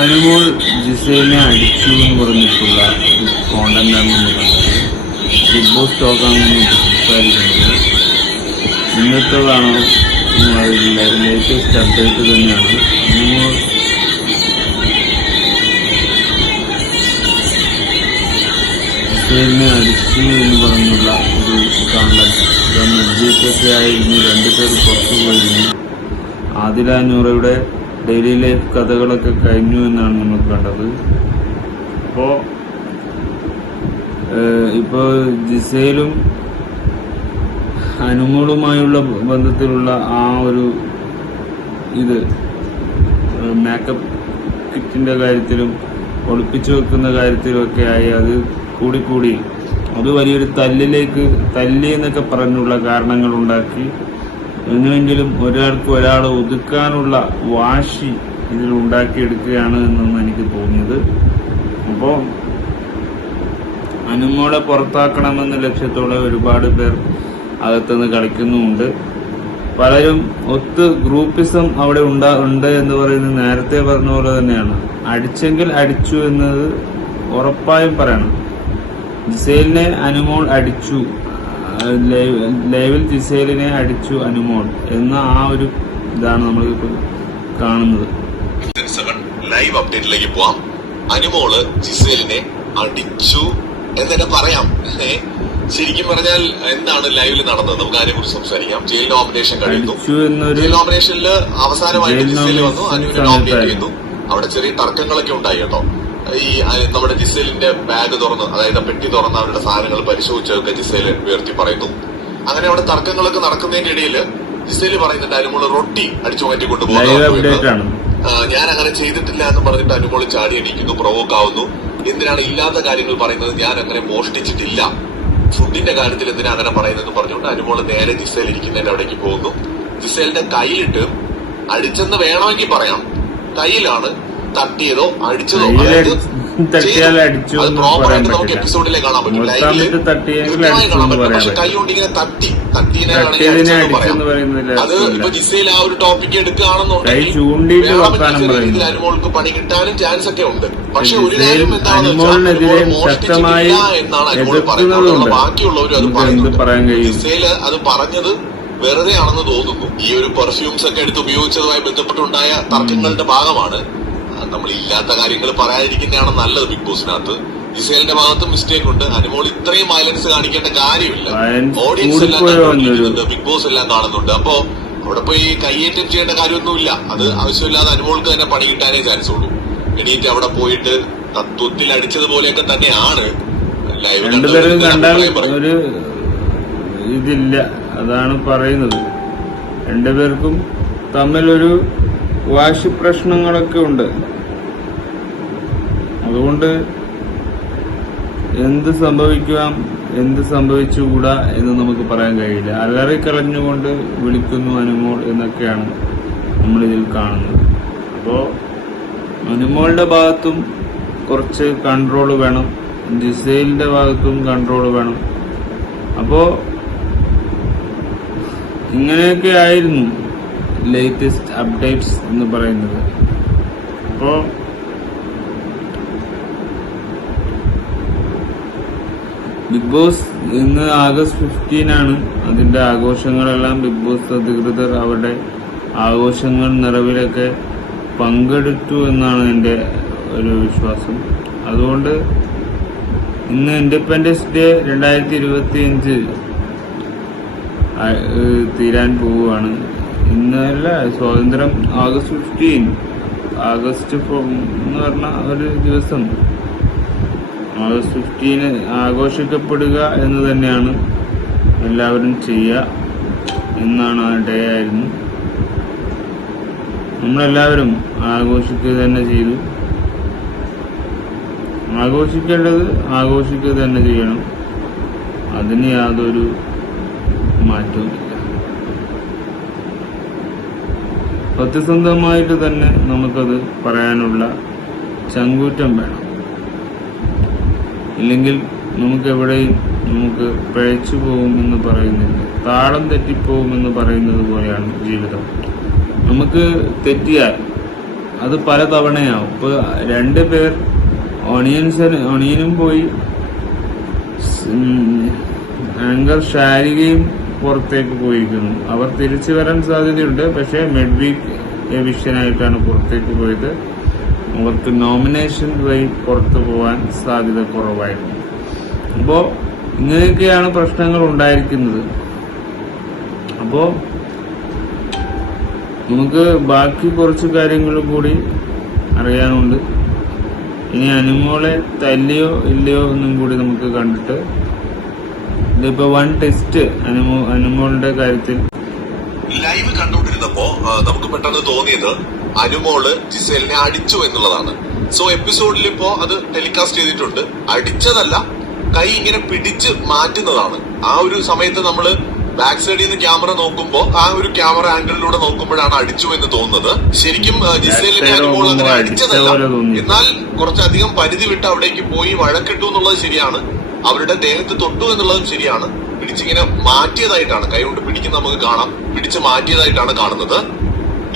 അനുമോൾ ജിസേലിനെ അടിച്ചു എന്ന് പറഞ്ഞിട്ടുള്ള ഒരു കോണ്ടന്റാണ് നമ്മൾ കണ്ടത്. ബിഗ് ബോസ് ടോക്കാണ് സംസാരിക്കുന്നത്. ഇന്നത്തേതാണോ ലേറ്റസ്റ്റ് അപ്ഡേറ്റ് തന്നെയാണ്. അനുമോൾ ജിസേലിനെ അടിച്ചു എന്ന് പറഞ്ഞുള്ള ഒരു കോണ്ടന്റ്. നിർദ്ദേശമൊക്കെ ആയിരുന്നു. രണ്ടുപേർ പുറത്തു പോയിരുന്നു. ആദില നൂറയുടെ ഡെയിലി ലൈഫ് കഥകളൊക്കെ കഴിഞ്ഞു എന്നാണ് നമ്മൾ കണ്ടത്. ഇപ്പോൾ ജിസേലും അനുമോളുമായുള്ള ബന്ധത്തിലുള്ള ആ ഒരു മേക്കപ്പ് കിറ്റിന്റെ കാര്യത്തിലും ഒളിപ്പിച്ചു വെക്കുന്ന കാര്യത്തിലുമൊക്കെ ആയി അത് കൂടിക്കൂടി അത് വലിയൊരു തല്ലി എന്നൊക്കെ പറഞ്ഞുള്ള കാരണങ്ങൾ ഉണ്ടാക്കി എങ്ങനെയെങ്കിലും ഒരാളെ ഒതുക്കാനുള്ള വാശി ഇതിൽ ഉണ്ടാക്കിയെടുക്കുകയാണ് എന്നാണ് എനിക്ക് തോന്നിയത്. അപ്പോൾ അനുമോളെ പുറത്താക്കണമെന്ന ലക്ഷ്യത്തോടെ ഒരുപാട് പേർ അകത്തുനിന്ന് കളിക്കുന്നുമുണ്ട്. പലരും ഗ്രൂപ്പിസം അവിടെ ഉണ്ട് എന്ന് പറയുന്നത് നേരത്തെ പറഞ്ഞ പോലെ തന്നെയാണ്. അടിച്ചെങ്കിൽ അടിച്ചു എന്നത് ഉറപ്പായും പറയണം. ജിസേലിനെ അനുമോൾ അടിച്ചു, ലൈവിൽ ജിസേലിനെ അടിച്ചു അനുമോൾ എന്ന ആ ഒരു ഇതാണ് നമ്മളിപ്പോൾ കാണുന്നത്. ലൈവ് അപ്ഡേറ്റിലേക്ക് പോവാം. അനുമോള് ജിസേലിനെ അടിച്ചു എന്നെ പറയാം. ശരിക്കും പറഞ്ഞാൽ എന്താണ് ലൈവിൽ നടന്നത് നമുക്ക് അതിനെക്കുറിച്ച് സംസാരിക്കാം. ജയിൽ നോമിനേഷൻ കഴിഞ്ഞു. ജയിൽ നോമിനേഷനിൽ അവസാനമായിട്ട് ജിസേല് വന്നു, അനുവിനെ നോമിനേറ്റ് ചെയ്യുന്നു. അവിടെ ചെറിയ തർക്കങ്ങളൊക്കെ ഉണ്ടായി കേട്ടോ. ഈ നമ്മുടെ ജിസേലിന്റെ ബാഗ് തുറന്ന്, അതായത് പെട്ടി തുറന്ന് അവരുടെ സാധനങ്ങൾ പരിശോധിച്ചതൊക്കെ ജിസേല് ഉയർത്തി പറയുന്നു. അങ്ങനെ അവിടെ തർക്കങ്ങളൊക്കെ നടക്കുന്നതിന്റെ ഇടയിൽ ജിസേല് പറയുന്നുണ്ട് അനുമോള് റൊട്ടി അടിച്ചു മാറ്റി കൊണ്ടുപോകുന്നു. ഞാൻ അങ്ങനെ ചെയ്തിട്ടില്ല എന്ന് പറഞ്ഞിട്ട് അനുമോള് ചാടി അടിക്കുന്നു, പ്രൊവോക്ക് ആവുന്നു. എന്തിനാണ് ഇല്ലാത്ത കാര്യങ്ങൾ പറയുന്നത്, ഞാൻ അങ്ങനെ മോഷ്ടിച്ചിട്ടില്ല, ഫുഡിന്റെ കാര്യത്തിൽ എന്തിനാ അങ്ങനെ പറയുന്നത് പറഞ്ഞുകൊണ്ട് അനുമോള് നേരെ ജിസേൽ ഇരിക്കുന്നതിന്റെ അവിടേക്ക് പോകുന്നു. ജിസേലിന്റെ കയ്യിലിട്ട് അടിച്ചെന്ന് വേണമെങ്കിൽ പറയാം. കയ്യിലാണ് തട്ടിയതോ അടിച്ചതോ അത് പ്രോപ്പറായിട്ട് നമുക്ക് എപ്പിസോഡിലെ കാണാൻ പറ്റും, ലൈവില് കൃത്യമായി കാണാൻ പറ്റും. പക്ഷെ കൈ കൊണ്ട് ഇങ്ങനെ തട്ടീനെ പറയാം. അത് ഇപ്പൊ ജിസേൽ ആ ഒരു ടോപ്പിക് എടുക്കുകയാണെന്നുണ്ടെങ്കിൽ രീതിയിൽ അനുമോൾക്ക് പണി കിട്ടാനും ചാൻസ് ഒക്കെ ഉണ്ട്. പക്ഷെ ഒരു കാര്യം എന്താണെന്ന് വെച്ചാൽ മോഷ്ടിച്ചിട്ടില്ല എന്നാണ് അനുമോൾ പറയുന്നത്. ബാക്കിയുള്ളവരും അത് പറയുന്നു. ജിസേല് അത് പറഞ്ഞത് വെറുതെ ആണെന്ന് തോന്നുന്നു. ഈ ഒരു പെർഫ്യൂംസ് ഒക്കെ എടുത്ത് ഉപയോഗിച്ചതുമായി ബന്ധപ്പെട്ടുണ്ടായ തർക്കങ്ങളുടെ ഭാഗമാണ്. നമ്മൾ ഇല്ലാത്ത കാര്യങ്ങൾ പറയാതിരിക്കുന്നതാണ് നല്ലത്. ബിഗ് ബോസിനകത്ത് ജിസേലിന്റെ ഭാഗത്തും മിസ്റ്റേക്ക് ഉണ്ട്. അനുമോൾ ഇത്രയും വയലൻസ് കാണിക്കേണ്ട കാര്യമില്ല. ഓഡിയൻസ് എല്ലാം കണ്ടുകൊണ്ടിരിക്കുന്നുണ്ട്, ബിഗ് ബോസ് എല്ലാം കാണുന്നുണ്ട്. അപ്പോ അവിടെ പോയി കയ്യേറ്റം ചെയ്യേണ്ട കാര്യമൊന്നുമില്ല. അത് ആവശ്യമില്ലാതെ അനുമോൾക്ക് തന്നെ പണി കിട്ടാനേ ചാൻസ് ഉള്ളൂ. എണീറ്റ് അവിടെ പോയിട്ട് തത്വത്തിൽ അടിച്ചതുപോലെയൊക്കെ തന്നെയാണ് ഒരു ഇതില്ല, അതാണ് പറയുന്നത്. രണ്ടുപേർക്കും തമ്മിലൊരു വാശി പ്രശ്നങ്ങളൊക്കെ ഉണ്ട്. അതുകൊണ്ട് എന്ത് സംഭവിക്കാം, എന്ത് സംഭവിച്ചുകൂടാ എന്ന് നമുക്ക് പറയാൻ കഴിയില്ല. അലറിക്കളഞ്ഞുകൊണ്ട് വിളിക്കുന്നു അനുമോൾ എന്നൊക്കെയാണ് നമ്മളിതിൽ കാണുന്നത്. അപ്പോൾ അനുമോളുടെ ഭാഗത്തും കുറച്ച് കൺട്രോൾ വേണം, ജിസേലിന്റെ ഭാഗത്തും കൺട്രോൾ വേണം. അപ്പോൾ ഇങ്ങനെയൊക്കെ ആയിരുന്നു ലേറ്റസ്റ്റ് അപ്ഡേറ്റ്സ് എന്ന് പറയുന്നത്. അപ്പോൾ ബിഗ് ബോസ് ഇന്ന് ആഗസ്റ്റ് 15 അതിന്റെ ആഘോഷങ്ങളെല്ലാം ബിഗ് ബോസ് അധികൃതർ അവരുടെ ആഘോഷങ്ങൾ നിറവിലൊക്കെ പങ്കെടുത്തു എന്നാണ് എൻ്റെ ഒരു വിശ്വാസം. അതുകൊണ്ട് ഇന്ന് ഇൻഡിപെൻഡൻസ് ഡേ 2025 തീരാൻ പോവുകയാണ്. ഇന്നല്ല, സ്വാതന്ത്ര്യം ആഗസ്റ്റ് 15, ആഗസ്റ്റ് എന്ന് പറഞ്ഞ ഒരു ദിവസം ആഗസ്റ്റ് 15 ആഘോഷിക്കപ്പെടുക എന്ന് തന്നെയാണ് എല്ലാവരും ചെയ്യുക എന്നാണ് ആ ഡേ ആയിരുന്നു. നമ്മളെല്ലാവരും ആഘോഷിക്കുക തന്നെ ചെയ്തു. ആഘോഷിക്കേണ്ടത് ആഘോഷിക്കുക തന്നെ ചെയ്യണം. അതിന് യാതൊരു മാറ്റവുമില്ല. സത്യസന്ധമായിട്ട് തന്നെ നമുക്കത് പറയാനുള്ള ചങ്കൂറ്റം വേണം. ഇല്ലെങ്കിൽ നമുക്ക് എവിടെയും നമുക്ക് പിഴച്ചു പോകുമെന്ന് പറയുന്നില്ല, താളം തെറ്റിപ്പോകുമെന്ന് പറയുന്നത് പോലെയാണ് ജീവിതം. നമുക്ക് തെറ്റിയാൽ അത് പല തവണയാവും. ഇപ്പോൾ 2 പേർ ഒണിയനും പോയി ആങ്കർ ശാരികയും പുറത്തേക്ക് പോയിരിക്കുന്നു. അവർ തിരിച്ചു വരാൻ സാധ്യതയുണ്ട്, പക്ഷേ മിഡ്-വീക്ക് എവിഷനായിട്ടാണ് പുറത്തേക്ക് പോയത്. അവർക്ക് നോമിനേഷൻ വഴി പുറത്തു പോകാൻ സാധ്യത കുറവായിരുന്നു. അപ്പോൾ ഇങ്ങനെയൊക്കെയാണ് പ്രശ്നങ്ങൾ ഉണ്ടായിരിക്കുന്നത്. അപ്പോൾ നമുക്ക് ബാക്കി കുറച്ച് കാര്യങ്ങളും കൂടി അറിയാനുണ്ട്. ഇനി അനുമോളെ തല്ലിയോ ഇല്ലയോ എന്നും കൂടി നമുക്ക് കണ്ടിട്ട്, ഇതിപ്പോ 1 ടെസ്റ്റ് അനുമോളുടെ കാര്യത്തിൽ ലൈവ് കണ്ടുകൊണ്ടിരുന്നപ്പോ നമുക്ക് പെട്ടെന്ന് തോന്നിയത് അനുമോള് ജിസേലിനെ അടിച്ചു എന്നുള്ളതാണ്. സോ എപ്പിസോഡിൽ ഇപ്പോ അത് ടെലികാസ്റ്റ് ചെയ്തിട്ടുണ്ട്. അടിച്ചതല്ല, കൈ ഇങ്ങനെ പിടിച്ച് മാറ്റുന്നതാണ്. ആ ഒരു സമയത്ത് നമ്മള് ബാക്ക് സൈഡിൽ നിന്ന് ക്യാമറ നോക്കുമ്പോ ആ ഒരു ക്യാമറ ആംഗിളിലൂടെ നോക്കുമ്പോഴാണ് അടിച്ചു എന്ന് തോന്നുന്നത്. ശരിക്കും ജിസേലിനെ അനുമോൾ അങ്ങനെ അടിച്ചതല്ല, എന്നാൽ കുറച്ചധികം പരിധി വിട്ട് അവിടേക്ക് പോയി വഴക്കിട്ടു എന്നുള്ളത് ശരിയാണ്. അവരുടെ ദേഹത്ത് തൊട്ടു എന്നുള്ളതും ശരിയാണ്. പിടിച്ചിങ്ങനെ മാറ്റിയതായിട്ടാണ്, കൈകൊണ്ട് പിടിക്കുന്ന നമുക്ക് കാണാം, പിടിച്ച് മാറ്റിയതായിട്ടാണ് കാണുന്നത്.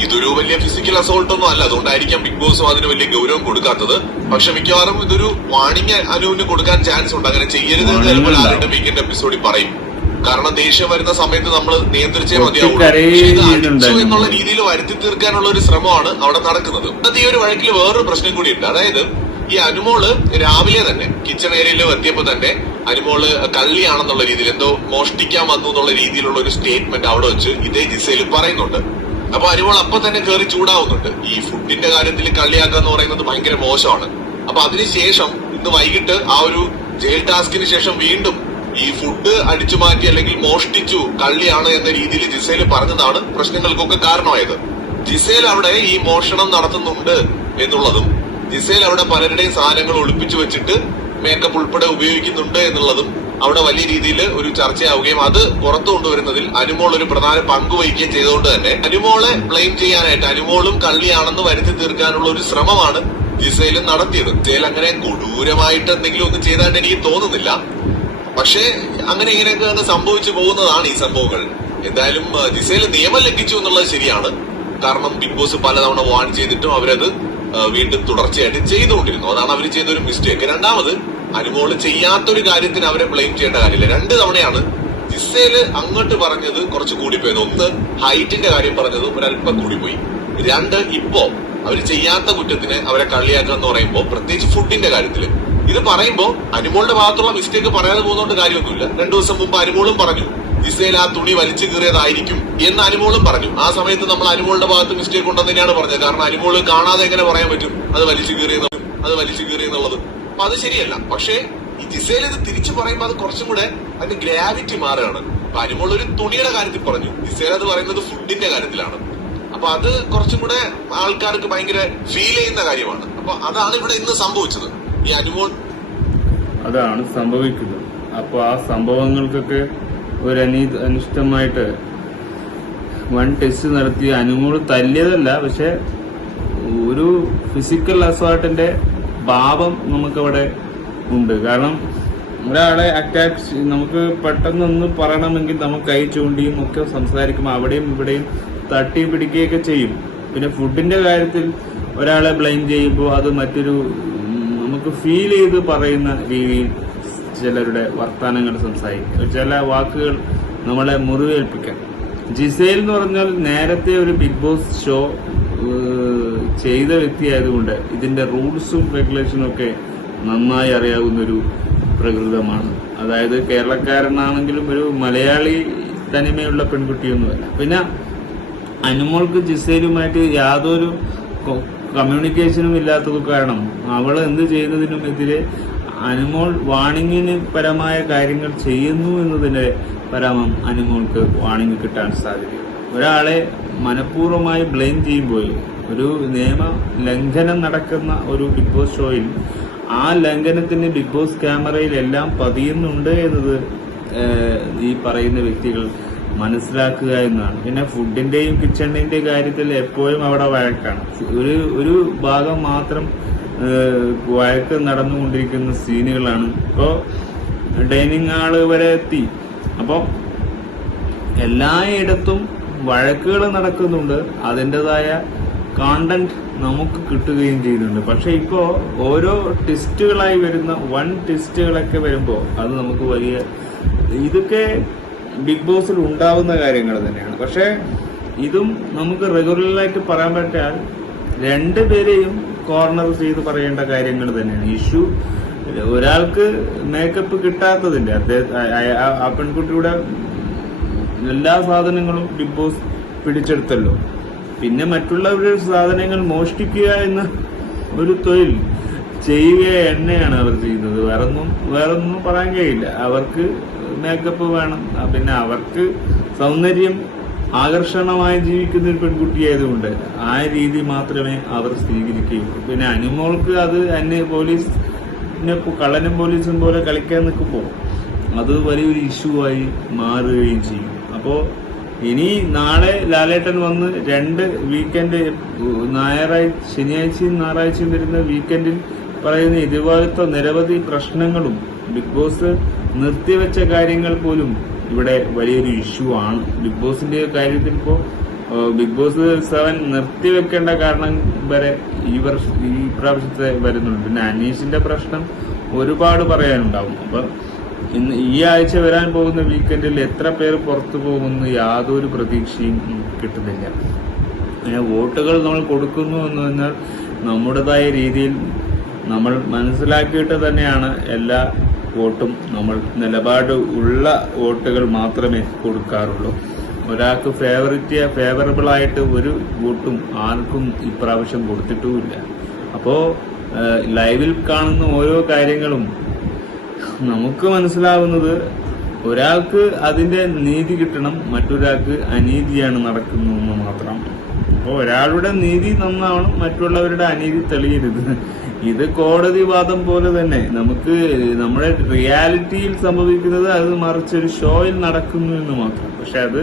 ഇതൊരു വലിയ ഫിസിക്കൽ അസോൾട്ട് ഒന്നും അല്ല, അതുകൊണ്ടായിരിക്കാം ബിഗ് ബോസും അതിന് വലിയ ഗൗരവം കൊടുക്കാത്തത്. പക്ഷെ മിക്കവാറും ഇതൊരു വാണിംഗ് അനുവിന് കൊടുക്കാൻ ചാൻസ് ഉണ്ട്. അങ്ങനെ ചെയ്യരുത് എന്ന് ചിലപ്പോൾ ആരുടെ വീക്കെൻഡ് എപ്പിസോഡിൽ പറയും. കാരണം ദേഷ്യം വരുന്ന സമയത്ത് നമ്മൾ നിയന്ത്രിച്ചേ മതിയാവുള്ളൂ. ഇത് അടിച്ചു എന്നുള്ള രീതിയിൽ വരുത്തി തീർക്കാനുള്ള ഒരു ശ്രമമാണ് അവിടെ നടക്കുന്നത്. ഈ ഒരു വഴക്കിൽ വേറൊരു പ്രശ്നം കൂടിയുണ്ട്. അതായത് ഈ അനുമോള് രാവിലെ തന്നെ കിച്ചൺ ഏരിയയിൽ എത്തിയപ്പോ തന്നെ അനുമോള് കള്ളിയാണെന്നുള്ള രീതിയിൽ, എന്തോ മോഷ്ടിക്കാൻ വന്നു എന്നുള്ള രീതിയിലുള്ള ഒരു സ്റ്റേറ്റ്മെന്റ് അവിടെ വെച്ച് ഇതേ ജിസേൽ പറയുന്നുണ്ട്. അപ്പൊ അനുമോൾ അപ്പൊ തന്നെ കയറി ചൂടാവുന്നുണ്ട്. ഈ ഫുഡിന്റെ കാര്യത്തിൽ കള്ളിയാക്കുക എന്ന് പറയുന്നത് ഭയങ്കര മോശമാണ്. അപ്പൊ അതിനുശേഷം ഇന്ന് വൈകിട്ട് ആ ഒരു ജയിൽ ടാസ്കിന് ശേഷം വീണ്ടും ഈ ഫുഡ് അടിച്ചു മാറ്റി അല്ലെങ്കിൽ മോഷ്ടിച്ചു കള്ളിയാണ് എന്ന രീതിയിൽ ജിസേൽ പറഞ്ഞതാണ് പ്രശ്നങ്ങൾക്കൊക്കെ കാരണമായത്. ജിസേൽ അവിടെ ഈ മോഷണം നടത്തുന്നുണ്ട് എന്നുള്ളതും ജിസേൽ അവിടെ പലരുടെയും സാധനങ്ങൾ ഒളിപ്പിച്ചു വെച്ചിട്ട് മേക്കപ്പ് ഉൾപ്പെടെ ഉപയോഗിക്കുന്നുണ്ട് എന്നുള്ളതും അവിടെ വലിയ രീതിയിൽ ഒരു ചർച്ചയാവുകയും അത് പുറത്തു കൊണ്ടുവരുന്നതിൽ അനുമോൾ ഒരു പ്രധാന പങ്ക് വഹിക്കുകയും ചെയ്തുകൊണ്ട് തന്നെ അനുമോളെ ബ്ലെയിം ചെയ്യാനായിട്ട്, അനുമോളും കള്ളിയാണെന്ന് വരുത്തി തീർക്കാനുള്ള ഒരു ശ്രമമാണ് ജിസേലും നടത്തിയത്. ജിസേൽ അങ്ങനെ കൊടൂരമായിട്ട് എന്തെങ്കിലും ഒന്നും ചെയ്തായിട്ട് എനിക്ക് തോന്നുന്നില്ല. പക്ഷേ അങ്ങനെ ഇങ്ങനെയൊക്കെ അങ്ങ് സംഭവിച്ചു പോകുന്നതാണ് ഈ സംഭവങ്ങൾ. എന്തായാലും ജിസേൽ നിയമം ലംഘിച്ചു എന്നുള്ളത് ശരിയാണ്. കാരണം ബിഗ് ബോസ് പലതവണ വാൺ ചെയ്തിട്ടും അവരത് വീണ്ടും തുടർച്ചയായിട്ട് ചെയ്തുകൊണ്ടിരുന്നു. അതാണ് അവർ ചെയ്ത ഒരു മിസ്റ്റേക്ക്. രണ്ടാമത് അനുമോള് ചെയ്യാത്തൊരു കാര്യത്തിന് അവരെ ബ്ലെയിം ചെയ്യേണ്ട കാര്യമില്ല. 2 തവണയാണ് ജിസേല് അങ്ങോട്ട് പറഞ്ഞത് കുറച്ച് കൂടിപ്പോയത്. 1 ഹൈറ്റിന്റെ കാര്യം പറഞ്ഞത് ഒരല്പം കൂടിപ്പോയി. 2 ഇപ്പോ അവർ ചെയ്യാത്ത കുറ്റത്തിന് അവരെ കളിയാക്കുക എന്ന് പറയുമ്പോൾ, പ്രത്യേകിച്ച് ഫുഡിന്റെ കാര്യത്തില് ഇത് പറയുമ്പോ അനുമോളുടെ ഭാഗത്തുള്ള മിസ്റ്റേക്ക് പറയാതെ പോകുന്നതുകൊണ്ട് കാര്യമൊന്നുമില്ല. 2 ദിവസം മുമ്പ് അനുമോളും പറഞ്ഞു ജിസേൽ ആ തുണി വലിച്ചു കീറിയതായിരിക്കും എന്ന് അനുമോളും പറഞ്ഞു. ആ സമയത്ത് നമ്മൾ അനുമോളുടെ ഭാഗത്ത് മിസ്റ്റേക്ക് ഉണ്ടെന്ന് തന്നെയാണ് പറഞ്ഞത്. കാരണം അനുമോള് കാണാതെ എങ്ങനെ പറയാൻ പറ്റും അത് വലിച്ചു കീറിയെന്നുള്ളത്. അപ്പൊ അത് ശരിയല്ല. പക്ഷേ ഈ ജിസേൽ ഇത് തിരിച്ചു പറയുമ്പോൾ അത് കുറച്ചും കൂടെ അതിന്റെ ഗ്രാവിറ്റി മാറുകയാണ്. അപ്പൊ അനുമോൾ ഒരു തുണിയുടെ കാര്യത്തിൽ പറഞ്ഞു, ജിസേൽ അത് പറയുന്നത് ഫുഡിന്റെ കാര്യത്തിലാണ്. അപ്പൊ അത് കുറച്ചും കൂടെ ആൾക്കാർക്ക് ഭയങ്കര ഫീൽ ചെയ്യുന്ന കാര്യമാണ്. അപ്പൊ അതാണ് ഇവിടെ ഇന്ന് സംഭവിച്ചത്. ഈ അനുമോൾ അതാണ് സംഭവിക്കുന്നത്. അപ്പൊ ആ സംഭവങ്ങൾക്കൊക്കെ ഒരു അനിഷ്ടമായിട്ട് 1 ടെസ്റ്റ് നടത്തി അനുമോൾ തല്ലിയതല്ല, പക്ഷെ ഒരു ഫിസിക്കൽ അസോൾട്ടിന്റെ ഭാവം നമുക്കവിടെ ഉണ്ട്. കാരണം ഒരാളെ അറ്റാക്ക് നമുക്ക് പെട്ടെന്നൊന്ന് പറയണമെങ്കിൽ നമുക്ക് കൈ ചൂണ്ടിയും ഒക്കെ സംസാരിക്കുമ്പോൾ അവിടെയും ഇവിടെയും തട്ടി പിടിക്കുകയൊക്കെ ചെയ്യും. പിന്നെ ഫുഡിന്റെ കാര്യത്തിൽ ഒരാളെ ബ്ലെയിം ചെയ്യുമ്പോൾ അത് മറ്റൊരു നമുക്ക് ഫീൽ ചെയ്ത് പറയുന്ന രീതിയിൽ ചിലരുടെ വർത്തമാനങ്ങൾ സംസാരിക്കും, ചില വാക്കുകൾ നമ്മളെ മുറിവേൽപ്പിക്കാം. ജിസേൽ എന്ന് പറഞ്ഞാൽ നേരത്തെ ഒരു ബിഗ് ബോസ് ഷോ ചെയ്ത വ്യക്തിയായതുകൊണ്ട് ഇതിന്റെ റൂൾസും റെഗുലേഷനും ഒക്കെ നന്നായി അറിയാവുന്നൊരു പ്രകൃതമാണ്. അതായത് കേരളക്കാരനാണെങ്കിലും ഒരു മലയാളി തനിമയുള്ള പെൺകുട്ടിയൊന്നുമല്ല. പിന്നെ അനുമോൾക്ക് ജിസേലുമായിട്ട് യാതൊരു കമ്മ്യൂണിക്കേഷനും ഇല്ലാത്തത് കാരണം അവൾ എന്ത് ചെയ്യുന്നതിനും എതിരെ അനുമോൾ വാണിങ്ങിന് പരമായ കാര്യങ്ങൾ ചെയ്യുന്നു എന്നതിന്റെ പരമം അനുമോൾക്ക് വാണിംഗ് കിട്ടാൻ സാധ്യതയുണ്ട്. ഒരാളെ മനഃപൂർവ്വമായി ബ്ലെയിം ചെയ്യുമ്പോൾ ഒരു നിയമ ലംഘനം നടക്കുന്ന ഒരു ബിഗ് ബോസ് ഷോയിൽ ആ ലംഘനത്തിന് ബിഗ് ബോസ് ക്യാമറയിൽ എല്ലാം പതിയുന്നുണ്ട് എന്നത് ഈ പറയുന്ന വ്യക്തികൾ മനസ്സിലാക്കുക എന്നാണ്. പിന്നെ ഫുഡിന്റെയും കിച്ചണിന്റെയും കാര്യത്തിൽ എപ്പോഴും അവിടെ വഴക്കാണ്. ഒരു ഭാഗം മാത്രം വഴക്ക് നടന്നുകൊണ്ടിരിക്കുന്ന സീനുകളാണ്. ഇപ്പോൾ ഡൈനിങ് ഹാള് വരെ എത്തി. അപ്പോൾ എല്ലായിടത്തും വഴക്കുകൾ നടക്കുന്നുണ്ട്, അതിൻ്റെതായ കോണ്ടന്റ് നമുക്ക് കിട്ടുകയും ചെയ്യുന്നുണ്ട്. പക്ഷെ ഇപ്പോൾ ഓരോ ടെസ്റ്റുകളായി വരുന്ന വൺ ടെസ്റ്റുകളൊക്കെ വരുമ്പോൾ അത് നമുക്ക് വലിയ, ഇതൊക്കെ ബിഗ് ബോസിൽ ഉണ്ടാവുന്ന കാര്യങ്ങൾ തന്നെയാണ്. പക്ഷെ ഇതും നമുക്ക് റെഗുലറായിട്ട് പറയാൻ പറ്റാൻ രണ്ടുപേരെയും കോർണർ ചെയ്ത് പറയേണ്ട കാര്യങ്ങൾ തന്നെയാണ്. ഇഷ്യൂ ഒരാൾക്ക് മേക്കപ്പ് കിട്ടാത്തതിന്റെ, ആ പെൺകുട്ടിയുടെ എല്ലാ സാധനങ്ങളും ബിഗ് ബോസ് പിടിച്ചെടുത്തല്ലോ. പിന്നെ മറ്റുള്ളവരുടെ സാധനങ്ങൾ മോഷ്ടിക്കുക എന്ന ഒരു തൊഴിൽ ചെയ്യുക തന്നെയാണ് അവർ ചെയ്യുന്നത്. വേറൊന്നും പറയാൻ കഴിയില്ല. അവർക്ക് മേക്കപ്പ് വേണം, പിന്നെ അവർക്ക് സൗന്ദര്യം ആകർഷണമായി ജീവിക്കുന്ന ഒരു പെൺകുട്ടിയായതുകൊണ്ട് ആ രീതി മാത്രമേ അവർ സ്വീകരിക്കുകയുള്ളൂ. പിന്നെ അനുമോൾക്ക് അത് പോലീസിനെ കള്ളനും പോലീസും പോലെ കളിക്കാൻ നിൽക്കുമ്പോൾ അത് വലിയൊരു ഇഷ്യൂ ആയി മാറുകയും ചെയ്യും. അപ്പോൾ ഇനി നാളെ ലാലേട്ടൻ വന്ന് 2 വീക്കെൻഡ്, ശനിയാഴ്ചയും ഞായറാഴ്ചയും വരുന്ന വീക്കെൻഡിൽ പറയുന്ന ഇതുപോലത്തെ നിരവധി പ്രശ്നങ്ങളും ബിഗ് ബോസ് നിർത്തിവെച്ച കാര്യങ്ങൾ പോലും ഇവിടെ വലിയൊരു ഇഷ്യൂ ആണ്. ബിഗ് ബോസിന്റെ കാര്യത്തിൽ ഇപ്പോൾ ബിഗ് ബോസ് 7 നിർത്തിവെക്കേണ്ട കാരണം വരെ ഈ പ്രാവശ്യത്തെ വരുന്നുണ്ട്. പിന്നെ അനീഷിന്റെ പ്രശ്നം ഒരുപാട് പറയാനുണ്ടാവും. അപ്പൊ ഈ ആഴ്ച വരാൻ പോകുന്ന വീക്കെൻഡിൽ എത്ര പേര് പുറത്തു പോകുമെന്ന് യാതൊരു പ്രതീക്ഷയും കിട്ടുന്നില്ല. വോട്ടുകൾ നമ്മൾ കൊടുക്കുന്നു എന്ന് പറഞ്ഞാൽ നമ്മുടേതായ രീതിയിൽ നമ്മൾ മനസ്സിലാക്കിയിട്ട് തന്നെയാണ് എല്ലാ വോട്ടും നമ്മൾ നിലപാട് ഉള്ള വോട്ടുകൾ മാത്രമേ കൊടുക്കാറുള്ളൂ. ഒരാൾക്ക് ഫേവറബിൾ ആയിട്ട് ഒരു വോട്ടും ആർക്കും ഇപ്രാവശ്യം കൊടുത്തിട്ടുമില്ല. അപ്പോൾ ലൈവിൽ കാണുന്ന ഓരോ കാര്യങ്ങളും നമുക്ക് മനസ്സിലാവുന്നത് ഒരാൾക്ക് അതിന്റെ നീതി കിട്ടണം, മറ്റൊരാൾക്ക് അനീതിയാണ് നടക്കുന്നതെന്ന് മാത്രം. അപ്പോൾ ഒരാളുടെ നീതി നന്നാവണം, മറ്റുള്ളവരുടെ അനീതി തെളിയരുത്. ഇത് കോടതി വാദം പോലെ തന്നെ നമുക്ക് നമ്മുടെ റിയാലിറ്റിയിൽ സംഭവിക്കുന്നത് അത് മറിച്ചൊരു ഷോയിൽ നടക്കുന്നു എന്ന് മാത്രം. പക്ഷെ അത്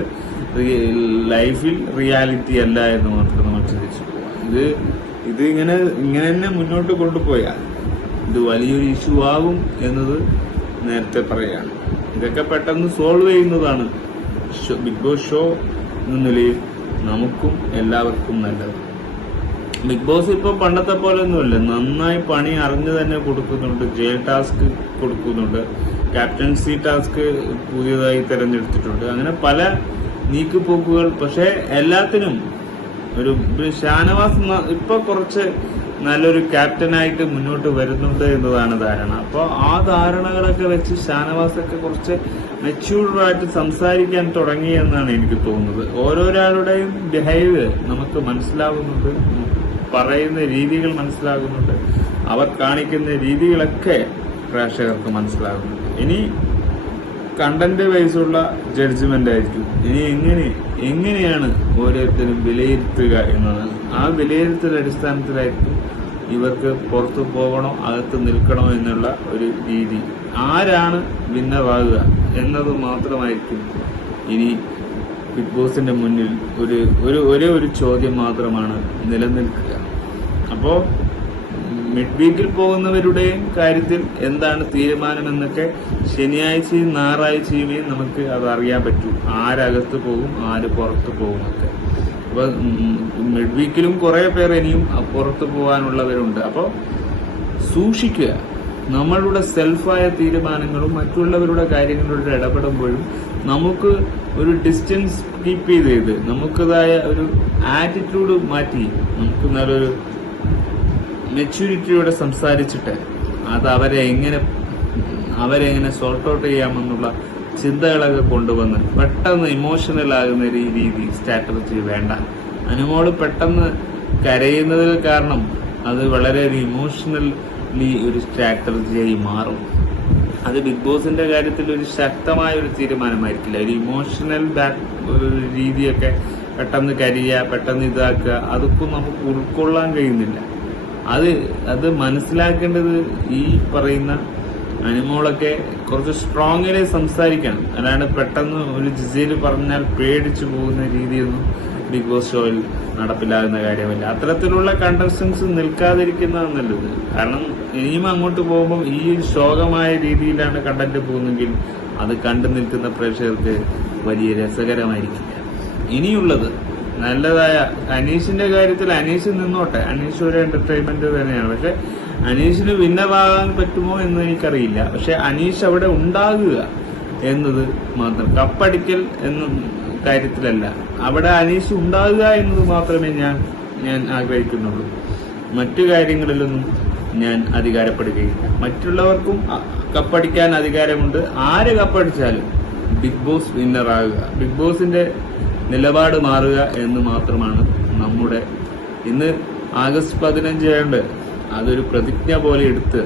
ലൈഫിൽ റിയാലിറ്റി അല്ല എന്ന് മാത്രം നമ്മൾ ചിന്തിച്ചു പോവാം. ഇത് ഇങ്ങനെ തന്നെ മുന്നോട്ട് കൊണ്ടുപോയാൽ ഇത് വലിയൊരു ഇഷ്യൂ ആകും എന്നത് നേരത്തെ പറയാണ്. ഇതൊക്കെ പെട്ടെന്ന് സോൾവ് ചെയ്യുന്നതാണ് ബിഗ് ബോസ് ഷോ എന്ന നിലയിൽ നമുക്കും എല്ലാവർക്കും നല്ലത്. ബിഗ് ബോസ് ഇപ്പോൾ പണ്ടത്തെ പോലെ ഒന്നുമില്ല, നന്നായി പണി അറിഞ്ഞു തന്നെ കൊടുക്കുന്നുണ്ട്. ജയിൽ ടാസ്ക് കൊടുക്കുന്നുണ്ട്, ക്യാപ്റ്റൻസി ടാസ്ക് പുതിയതായി തിരഞ്ഞെടുത്തിട്ടുണ്ട്. അങ്ങനെ പല നീക്കുപോക്കുകൾ. പക്ഷെ എല്ലാത്തിനും ഒരു ഷാനവാസ് ഇപ്പൊ കുറച്ച് നല്ലൊരു ക്യാപ്റ്റനായിട്ട് മുന്നോട്ട് വരുന്നുണ്ട് എന്നതാണ് ധാരണ. അപ്പോൾ ആ ധാരണകളൊക്കെ വെച്ച് ഷാനവാസൊക്കെ കുറച്ച് മെച്യൂർഡായിട്ട് സംസാരിക്കാൻ തുടങ്ങി എന്നാണ് എനിക്ക് തോന്നുന്നത്. ഓരോരാളുടെയും ബിഹേവിയർ നമുക്ക് മനസ്സിലാകുന്നുണ്ട്, പറയുന്ന രീതികൾ മനസ്സിലാകുന്നുണ്ട്, അവർ കാണിക്കുന്ന രീതികളൊക്കെ പ്രേക്ഷകർക്ക് മനസ്സിലാകുന്നുണ്ട്. ഇനി കണ്ടന്റ് വൈസുള്ള ജഡ്ജ്മെന്റ് ആയിരിക്കും. ഇനി എങ്ങനെയാണ് ഓരോരുത്തരും വിലയിരുത്തുക എന്നതാണ്. ആ വിലയിരുത്തൽ അടിസ്ഥാനത്തിലായിരിക്കും ഇവർക്ക് പുറത്തു പോകണോ അകത്ത് നിൽക്കണോ എന്നുള്ള ഒരു രീതി, ആരാണ് വിന്നറാകുക എന്നത് മാത്രമായിരിക്കും ഇനി ബിഗ് ബോസിന്റെ മുന്നിൽ ഒരേ ഒരു ചോദ്യം മാത്രമാണ് നിലനിൽക്കുക. അപ്പോൾ മിഡ് വീക്കിൽ പോകുന്നവരുടെയും കാര്യത്തിൽ എന്താണ് തീരുമാനമെന്നൊക്കെ ശനിയാഴ്ചയും ഞായറാഴ്ചയുമേ നമുക്ക് അത് അറിയാൻ പറ്റൂ. ആരകത്ത് പോകും, ആര് പുറത്ത് പോകുമൊക്കെ. അപ്പൊ മിഡ് വീക്കിലും കുറെ പേർ ഇനിയും പുറത്തു പോകാനുള്ളവരുണ്ട്. അപ്പോൾ സൂക്ഷിക്കുക. നമ്മളുടെ സെൽഫായ തീരുമാനങ്ങളും മറ്റുള്ളവരുടെ കാര്യങ്ങളുടെ ഇടപെടുമ്പോഴും നമുക്ക് ഒരു ഡിസ്റ്റൻസ് കീപ്പ് ചെയ്ത് നമുക്കതായ ഒരു ആറ്റിറ്റ്യൂഡ് മാറ്റി നമുക്ക് നല്ലൊരു മെച്യൂരിറ്റിയോടെ സംസാരിച്ചിട്ട് അത് അവരെ എങ്ങനെ സോർട്ട് ഔട്ട് ചെയ്യാമെന്നുള്ള ചിന്തകളൊക്കെ കൊണ്ടുവന്ന് പെട്ടെന്ന് ഇമോഷണൽ ആകുന്ന രീതി സ്ട്രാറ്റജി വേണ്ട. അനുമോള് പെട്ടെന്ന് കരയുന്നതിന് കാരണം അത് വളരെ ഒരു ഇമോഷണലി ഒരു സ്ട്രാറ്റജിയായി മാറും. അത് ബിഗ് ബോസിന്റെ കാര്യത്തിൽ ഒരു ശക്തമായ ഒരു തീരുമാനമായിരിക്കില്ല. ഒരു ഇമോഷണൽ ഒരു രീതിയൊക്കെ പെട്ടെന്ന് കരയുക, പെട്ടെന്ന് ഇതാക്കുക, അതൊക്കെ നമുക്ക് ഉൾക്കൊള്ളാൻ കഴിയുന്നില്ല. അത് മനസ്സിലാക്കേണ്ടത് ഈ പറയുന്ന അനുമോളൊക്കെ കുറച്ച് സ്ട്രോങ്ങിലെ സംസാരിക്കണം. അല്ലാണ്ട് പെട്ടെന്ന് ഒരു ജിസയിൽ പറഞ്ഞാൽ പേടിച്ചു പോകുന്ന രീതിയൊന്നും ബിഗ് ബോസ് ഷോയിൽ നടപ്പിലാകുന്ന കാര്യമല്ല. അത്തരത്തിലുള്ള കണ്ടസ്റ്റൻസ് നിൽക്കാതിരിക്കുന്നതാണ് നല്ലത്. കാരണം ഇനിയും അങ്ങോട്ട് പോകുമ്പോൾ ഈ ശോകമായ രീതിയിലാണ് കണ്ടന്റ് പോകുന്നെങ്കിൽ അത് കണ്ടു നിൽക്കുന്ന പ്രേക്ഷകർക്ക് വലിയ രസകരമായിരിക്കില്ല. ഇനിയുള്ളത് നല്ലതായ അനീഷിന്റെ കാര്യത്തിൽ അനീഷ് നിന്നോട്ടെ, അനീഷ് ഒരു എന്റർടൈൻമെന്റ് തന്നെയാണ്. പക്ഷെ അനീഷിന് വിന്നറാകാൻ പറ്റുമോ എന്ന് എനിക്കറിയില്ല. പക്ഷെ അനീഷ് അവിടെ ഉണ്ടാകുക എന്നത് മാത്രം, കപ്പടിക്കൽ എന്ന കാര്യത്തിലല്ല, അവിടെ അനീഷ് ഉണ്ടാകുക എന്നത് മാത്രമേ ഞാൻ ആഗ്രഹിക്കുന്നുള്ളൂ. മറ്റു കാര്യങ്ങളിലൊന്നും ഞാൻ അധികാരപ്പെടുകയില്ല. മറ്റുള്ളവർക്കും കപ്പടിക്കാൻ അധികാരമുണ്ട്. ആര് കപ്പടിച്ചാലും ബിഗ് ബോസ് വിന്നറാകുക, ബിഗ് ബോസിന്റെ നിലപാട് മാറുക എന്ന് മാത്രമാണ് നമ്മുടെ ഇന്ന് ആഗസ്റ്റ് 15 ആയതുകൊണ്ട് അതൊരു പ്രതിജ്ഞ പോലെ എടുത്ത്